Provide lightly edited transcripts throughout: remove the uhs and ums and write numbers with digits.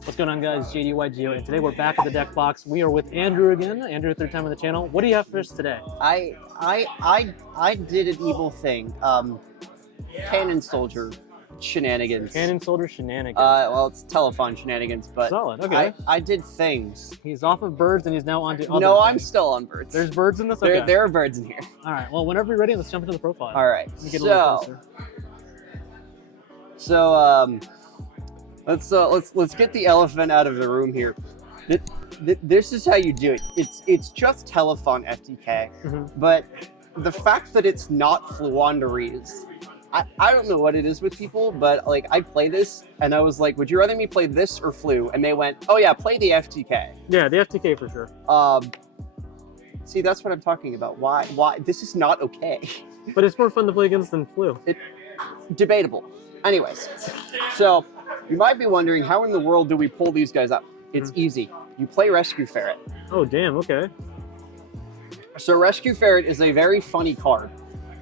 What's going on, guys? JayDYGO, and today we're back at the deck box. We are with Andrew again. Andrew, third time on the channel. What do you have for us today? I did an evil thing. Cannon soldier shenanigans. Cannon soldier shenanigans. Well, it's telephone shenanigans, but solid. Okay. I did things. He's off of birds and he's now on to other No, things. I'm still on birds. There's birds in this. Okay. There are birds in here. All right. Well, whenever you're ready, let's jump into the profile. All right. Let me get a little closer. So let's get the elephant out of the room here. This is how you do it. It's just telephone FTK, but the fact that it's not Fluanderies, I don't know what it is with people, but like I play this and I was like, would you rather me play this or Flu? And they went, oh yeah, play the FTK. Yeah, the FTK for sure. See, that's what I'm talking about. Why? This is not okay. But it's more fun to play against than Flu. Debatable. Anyways, so you might be wondering, how in the world do we pull these guys up? It's easy. You play Rescue Ferret. Oh, damn. Okay. So Rescue Ferret is a very funny card.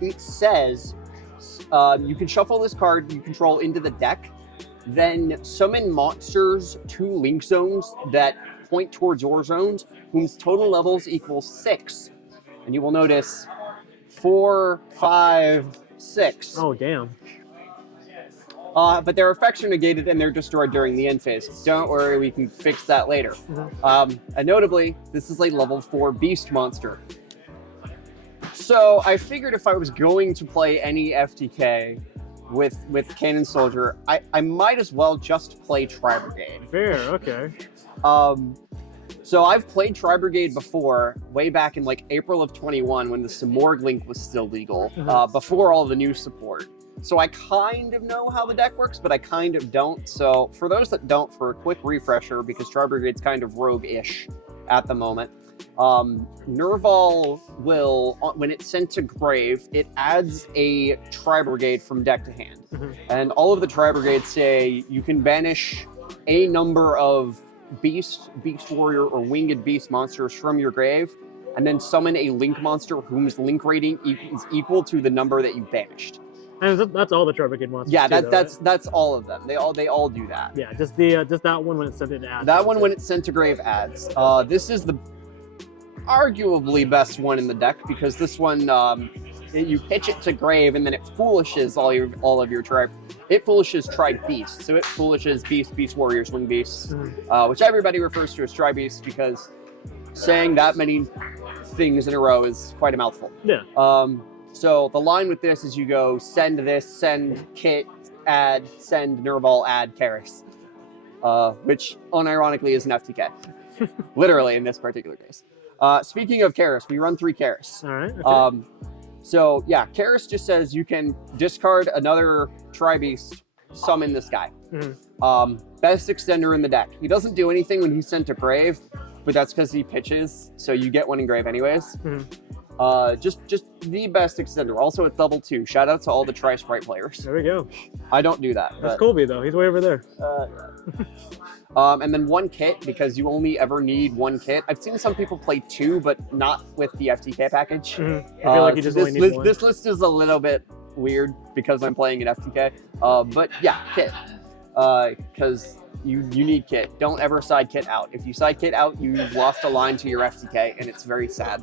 It says you can shuffle this card you control into the deck, then summon monsters to link zones that point towards your zones, whose total levels equals 6. And you will notice 4, 5, 6. Oh, damn. But their effects are negated and they're destroyed during the end phase. Don't worry, we can fix that later. And notably, this is a level 4 beast monster. So I figured if I was going to play any FTK with Cannon Soldier, I might as well just play Tri-brigade. Fair, okay. So I've played Tri-brigade before, way back in like April of 21 when the Simorg link was still legal, before all the new support. So I kind of know how the deck works, but I kind of don't. So for those that don't, for a quick refresher, because Tri-brigade's kind of rogue-ish at the moment, Nerval will, when it's sent to grave, it adds a Tri-brigade from deck to hand. And all of the Tri-brigades say you can banish a number of beast warrior, or winged beast monsters from your grave, and then summon a link monster whose link rating is equal to the number that you banished. And that's all the Tri-brigade monsters. Yeah, too, that's all of them. They all do that. Yeah, just that one when it's sent to add. That one when it's sent to grave adds. This is the arguably best one in the deck, because this one you pitch it to grave and then it foolishes all of your tribe. It foolishes tribe beasts, so it foolishes beast warriors, wing beasts, which everybody refers to as tri beasts, because saying that many things in a row is quite a mouthful. Yeah. So the line with this is you go send this, send kit, add, send Nerval, add Karis, which unironically is an FTK, literally in this particular case. Speaking of Karis, we run 3 Karis. All right. Okay. So yeah, Karis just says you can discard another Tri-beast, summon this guy. Best extender in the deck. He doesn't do anything when he's sent to grave, but that's because he pitches, so you get one in grave anyways. Just the best extender. Also, it's level 2. Shout out to all the Tri-sprite players. There we go. I don't do that. That's Colby though. He's way over there. And then 1 kit, because you only ever need 1 kit. I've seen some people play 2, but not with the FTK package. I feel like you just only need 1. This list is a little bit weird because I'm playing an FTK. But yeah, kit. Because you need kit. Don't ever side kit out. If you side kit out, you've lost a line to your FTK, and it's very sad.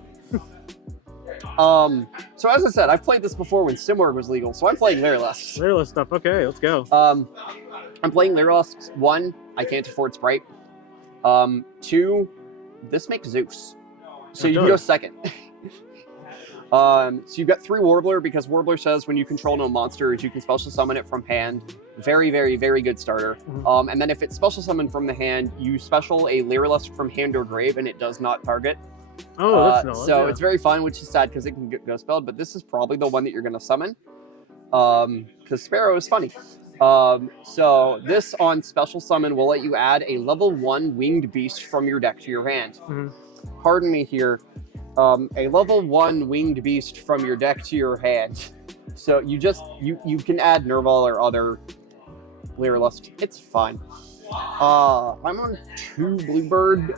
So as I said, I've played this before when Simorg was legal, so I'm playing Lyrilusc. Lyrilusc stuff. Okay, let's go. I'm playing Lyrilusc. 1, I can't afford Sprite. 2, this makes Zeus, so you can go second. So you've got 3 Warbler, because Warbler says when you control no monsters, you can special summon it from hand. Very, very, very good starter. And then if it's special summoned from the hand, you special a Lyrilusc from hand or grave, and it does not target. Oh, that's not. So it's very fun, which is sad because it can get ghost spelled, but this is probably the one that you're going to summon, because Sparrow is funny. So this on special summon will let you add a level 1 winged beast from your deck to your hand. Pardon me here. A level 1 winged beast from your deck to your hand. So you can add Nerval or other Lyrilusc. It's fine. I'm on 2 Bluebird.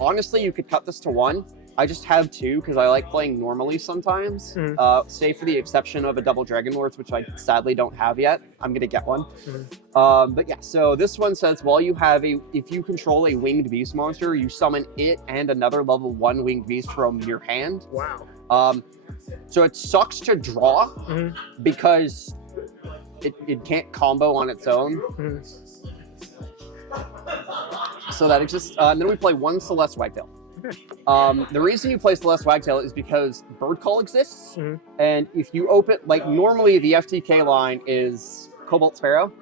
Honestly, you could cut this to 1. I just have 2 because I like playing normally sometimes. Say for the exception of a double Dragon Lords, which I sadly don't have yet. I'm gonna get one. But yeah, so this one says while you have if you control a winged beast monster, you summon it and another level 1 winged beast from your hand. Wow. So it sucks to draw because it can't combo on its own. So that exists. And then we play 1 Celeste Wagtail. Okay. The reason you play Celeste Wagtail is because Bird Call exists, and if you open, like normally the FTK line is Cobalt Sparrow,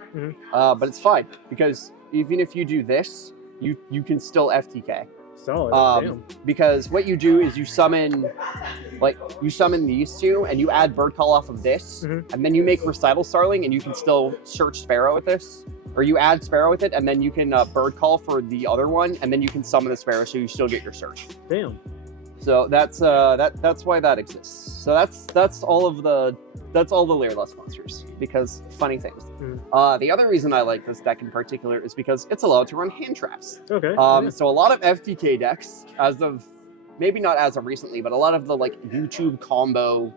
but it's fine because even if you do this, you can still FTK. Solid. Because what you do is you summon these two, and you add Bird Call off of this, and then you make Recital Starling, and you can still search Sparrow with this. Or you add Sparrow with it, and then you can Bird Call for the other one, and then you can summon the Sparrow, so you still get your search. Damn. So that's why that exists. So that's all the Lyrilusc monsters, because funny things. The other reason I like this deck in particular is because it's allowed to run hand traps. Okay. So a lot of FTK decks, as of maybe not as of recently, but a lot of the like YouTube combo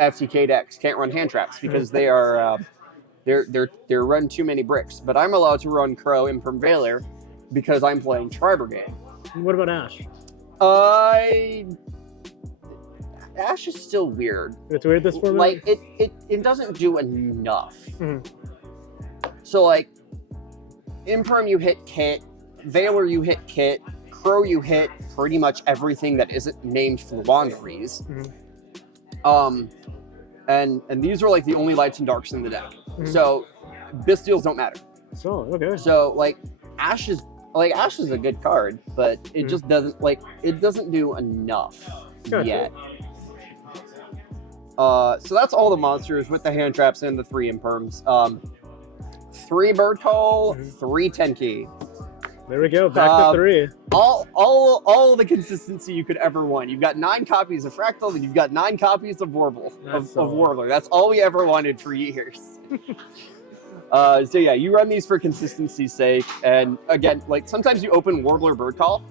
FTK decks can't run hand traps because they are. They're run too many bricks, but I'm allowed to run Crow Imperm Valor because I'm playing Tri-brigade. What about Ash? Ash is still weird. It's weird this format? Like it doesn't do enough. So like Imperm you hit Kit, Valor you hit Kit, Crow you hit pretty much everything that isn't named Fluanderies. And these are like the only lights and darks in the deck. So Bestials don't matter. Okay. So like Ash is a good card, but it just doesn't do enough yet. So that's all the monsters with the hand traps and the 3 imperms. 3 Bird Call, 3 Tenki. There we go, back to 3. All the consistency you could ever want. You've got 9 copies of Fractal, and you've got 9 copies of Warble, of Warbler. That's all we ever wanted for years. So yeah, you run these for consistency's sake, and again, like sometimes you open Warbler Bird Call,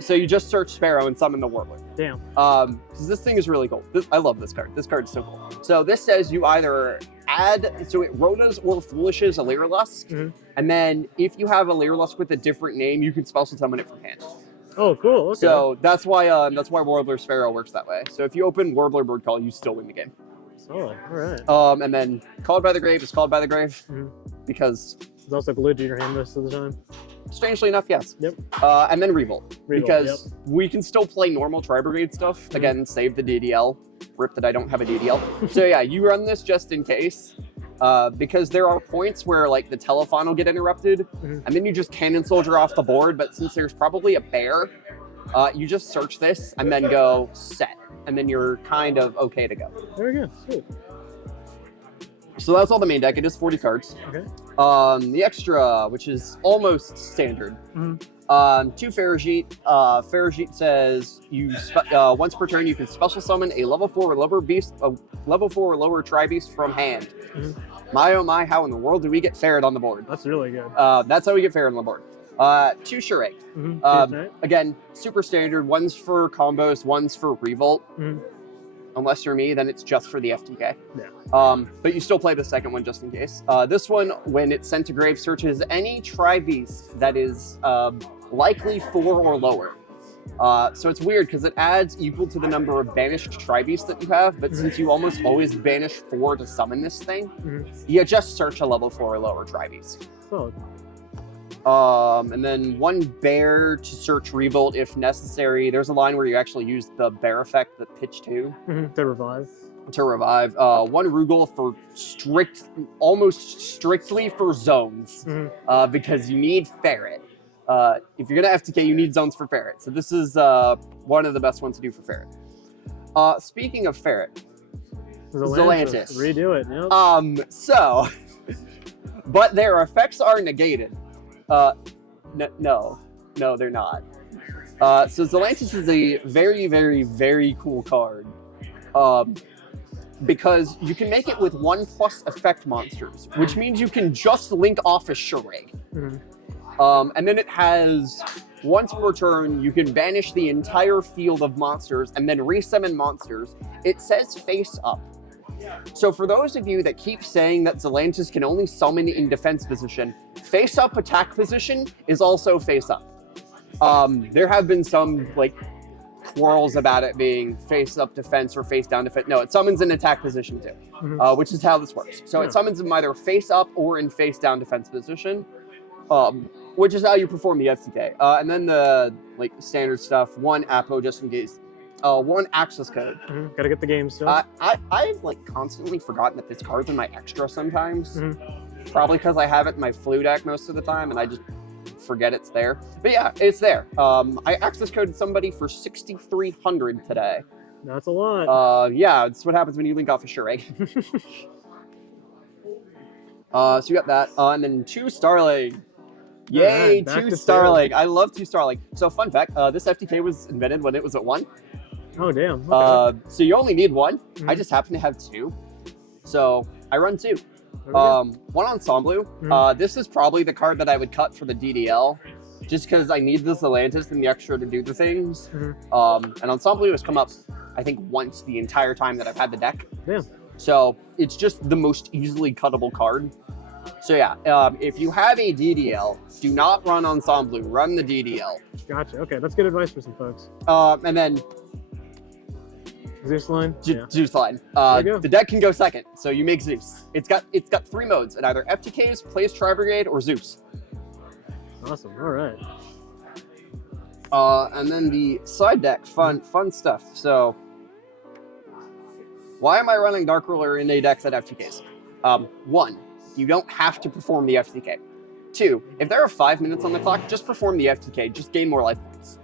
so you just search Sparrow and summon the Warbler. Damn. Because this thing is really cool. I love this card. This card is so cool. So this says you either add, so it rotas or foolishes a Lyrilusc, and then if you have a Lyrilusc with a different name, you can special summon it from hand. Oh, cool. Okay. So that's why Warbler Sparrow works that way. So if you open Warbler Bird Call, you still win the game. Solid. All right. And then Called by the Grave is Called by the Grave because it's also glued to your hand most of the time. Strangely enough, yes. Yep. And then Revolt because we can still play normal Tri-brigade stuff. Again, save the DDL. Rip that I don't have a DDL. So yeah, you run this just in case. Because there are points where like the telethon will get interrupted, and then you just cannon soldier off the board. But since there's probably a bear, you just search this and then go set, and then you're kind of okay to go. There we go. Sweet. So that's all the main deck. It is 40 cards. Okay. The extra, which is almost standard. 2 Ferret. Ferret says once per turn you can special summon a level 4 or lower beast, a level 4 or lower tri-beast from hand. My oh my, how in the world do we get Ferret on the board? That's really good. That's how we get Ferret on the board. 2 Charade. Again, super standard. One's for combos, one's for Revolt. Unless you're me, then it's just for the FTK. Yeah. But you still play the second one just in case. This one, when it's sent to grave, searches any tri-beast that is likely 4 or lower. So it's weird because it adds equal to the number of banished tri-beasts that you have, but since you almost always banish 4 to summon this thing, you just search a level 4 or lower tri-beast. And then 1 bear to search Revolt if necessary. There's a line where you actually use the bear effect, the pitch 2. To revive. 1 Rugal for almost strictly for zones, because you need Ferret. If you're gonna FTK, you need zones for Ferret. So this is one of the best ones to do for Ferret. Speaking of Ferret, Zelantis. Redo it. Yep. But their effects are negated. No, they're not. So Zelantis is a very, very, very cool card. Because you can make it with 1+ effect monsters, which means you can just link off a Charade. And then it has, once per turn, you can banish the entire field of monsters and then resummon monsters. It says face up. So for those of you that keep saying that Zelantis can only summon in defense position, face-up attack position is also face-up. There have been some like quarrels about it being face-up defense or face-down defense. No, it summons in attack position too, which is how this works. So it summons them either face-up or in face-down defense position, which is how you perform the FTK. And then the like standard stuff, 1 Apo just in case. 1 access code. Gotta get the game still. I've like constantly forgotten that this card's in my extra sometimes. Probably because I have it in my flu deck most of the time and I just forget it's there. But yeah, it's there. I access coded somebody for 6,300 today. That's a lot. Yeah, it's what happens when you link off a Shureg. So you got that. And then 2 Starling. Yay, 2 Starling. I love 2 Starling. So fun fact, this FTK was invented when it was at 1. Oh, damn. Okay. So you only need 1. I just happen to have 2. So I run 2. 1 Ensemble. This is probably the card that I would cut for the DDL, just because I need the Zelantis and the extra to do the things. And Ensemble has come up, I think, once the entire time that I've had the deck. Yeah. So it's just the most easily cuttable card. So yeah, if you have a DDL, do not run Ensemble, run the DDL. Gotcha. Okay, that's good advice for some folks. And then Zeus line? Zeus line. The deck can go second, so you make Zeus. It's got 3 modes, and either FTKs, plays Tri-brigade, or Zeus. Awesome, all right. And then the side deck, fun stuff. So, why am I running Dark Ruler in a deck that FTKs? 1, you don't have to perform the FTK. 2, if there are 5 minutes on the clock, just perform the FTK, just gain more life points.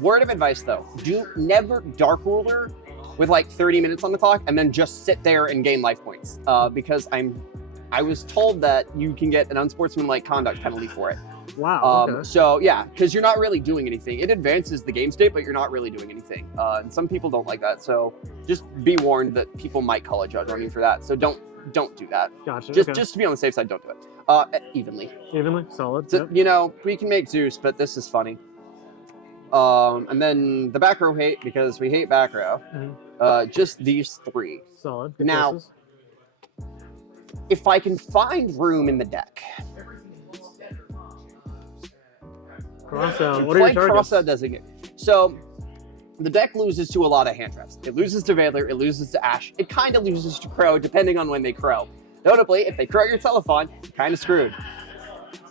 Word of advice though, do never Dark Ruler with like 30 minutes on the clock and then just sit there and gain life points. Because I was told that you can get an unsportsmanlike conduct penalty for it. Wow. Okay. So yeah, because you're not really doing anything. It advances the game state, but you're not really doing anything. And some people don't like that. So just be warned that people might call a judge on you for that. So don't do that. Gotcha. Just to be on the safe side, don't do it. Evenly. Evenly, solid. So, you know, we can make Zeus, but this is funny. And then the back row hate, because we hate back row. Just these 3. Solid. Good now, choices. if I can find room in the deck. Crossout. What are your targets? Crossout designate. So the deck loses to a lot of hand traps. It loses to Veiler, it loses to Ash, it kind of loses to Crow, depending on when they Crow. Notably, if they Crow your Telephone, you're kind of screwed.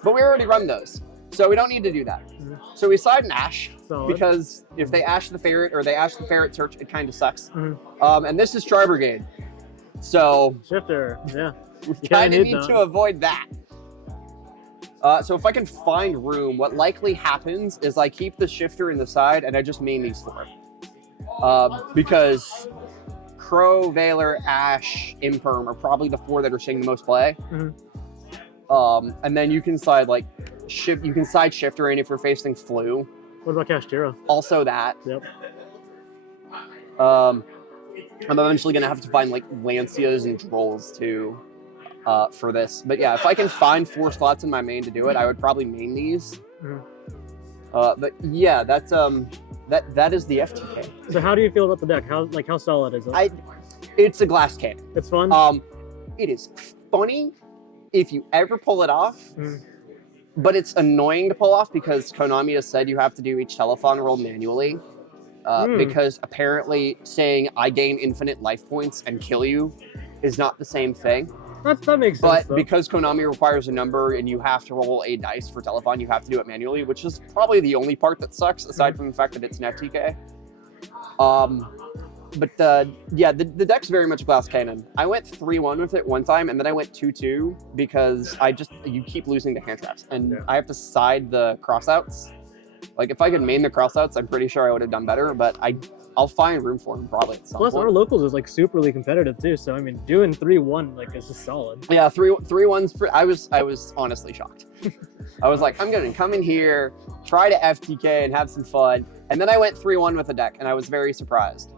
But we already run those, so we don't need to do that. So we side an Ash, because if they Ash the Ferret or they Ash the Ferret search, it kind of sucks. And this is Tri-brigade. So Shifter, yeah. We kind of need to avoid that. So if I can find room, what likely happens is I keep the Shifter in the side and I just main these 4. Because Crow, Veiler, Ash, Imperm are probably the 4 that are seeing the most play. And then you can side like you can side Shifter in if you're facing Flu. What about Kashtira? Also that. Yep. I'm eventually gonna have to find like Lancias and Drolls too. For this, but yeah, if I can find 4 slots in my main to do it, I would probably main these. But yeah, that's that is the FTK. So how do you feel about the deck? How solid is it? It's a glass cannon. It's fun. It is funny if you ever pull it off, but it's annoying to pull off because Konami has said you have to do each telephone roll manually. Because apparently saying I gain infinite life points and kill you is not the same thing. That makes sense. But because Konami requires a number and you have to roll a dice for telephone, you have to do it manually, which is probably the only part that sucks, aside from the fact that it's an FTK. But yeah, the deck's very much glass cannon. I went 3-1 with it one time, and then I went 2-2 because you keep losing to hand traps, and I have to side the crossouts. Like if I could main the crossouts, I'm pretty sure I would have done better, but I'll find room for him probably at some Plus, point. our locals is like superly competitive too. So I mean, doing 3-1 like is just solid. Yeah, 3-1's. I was honestly shocked. I was like, I'm gonna come in here, try to FTK and have some fun, and then I went 3-1 with the deck, and I was very surprised.